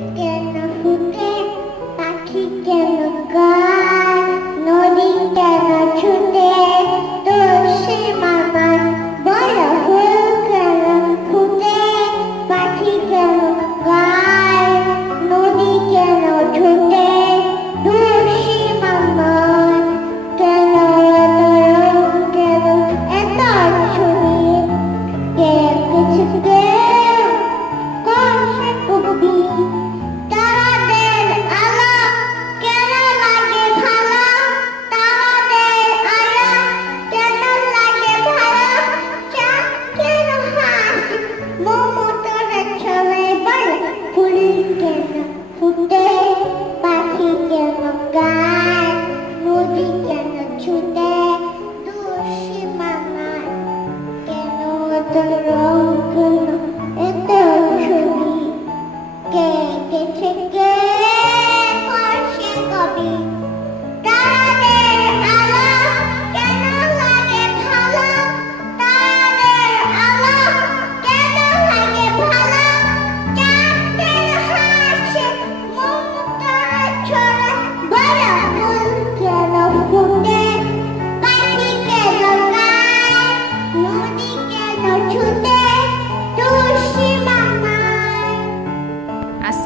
Yeah. Gay, gay, gay, gay.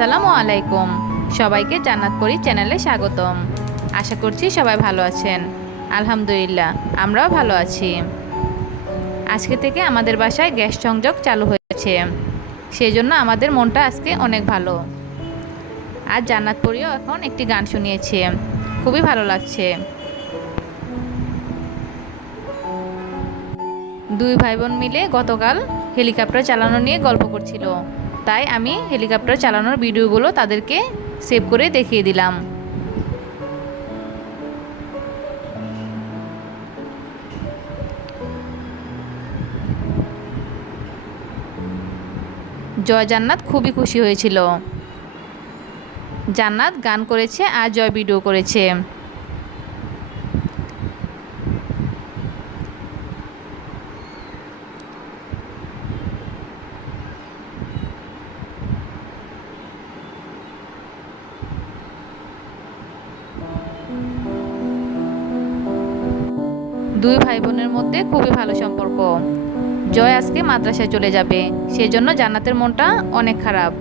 আসসালামু আলাইকুম। সবাইকে জান্নাত করি চ্যানেলে স্বাগতম। আশা করছি সবাই ভালো আছেন। আলহামদুলিল্লাহ, আমরাও ভালো আছি। আজকে থেকে আমাদের বাসায় গ্যাস সংযোগ চালু হয়েছে। সেই জন্য আমাদের মনটা আজকে অনেক ভালো। আর জান্নাত পরিও এখন একটি গান শুনিয়েছে। খুবই ভালো লাগছে। দুই ভাই বোন মিলে গতকাল হেলিকপ্টার চালানো নিয়ে গল্প করছিল। তাই আমি হেলিকপ্টার চালানোর ভিডিওগুলো তাদেরকে সেভ করে দেখিয়ে দিলাম। জয় জান্নাত খুবই খুশি হয়েছিল। জান্নাত গান করেছে আর জয় ভিডিও করেছে। দুই ভাই বোনের মধ্যে খুবই ভালো সম্পর্ক। জয় আজকে মাদ্রাসায় চলে যাবে। সেজন্য জান্নাতের মনটা অনেক খারাপ।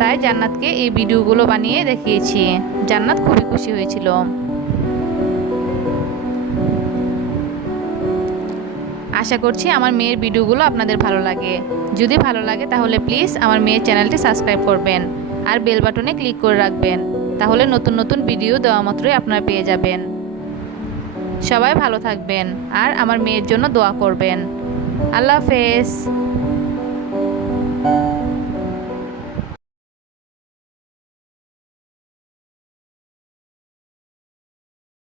তাই জান্নাতকে এই ভিডিওগুলো বানিয়ে দেখিয়েছি। জান্নাত খুবই খুশি হয়েছিল। আশা করছি আমার মেয়ের ভিডিওগুলো আপনাদের ভালো লাগে। যদি ভালো লাগে তাহলে প্লিজ আমার মেয়ের চ্যানেলটি সাবস্ক্রাইব করবেন আর বেল বাটনে ক্লিক করে রাখবেন। তাহলে নতুন নতুন ভিডিও দেওয়া মাত্রই আপনারা পেয়ে যাবেন। সবাই ভালো থাকবেন আর আমার মেয়ের জন্য দোয়া করবেন। আল্লাহ হাফেজ।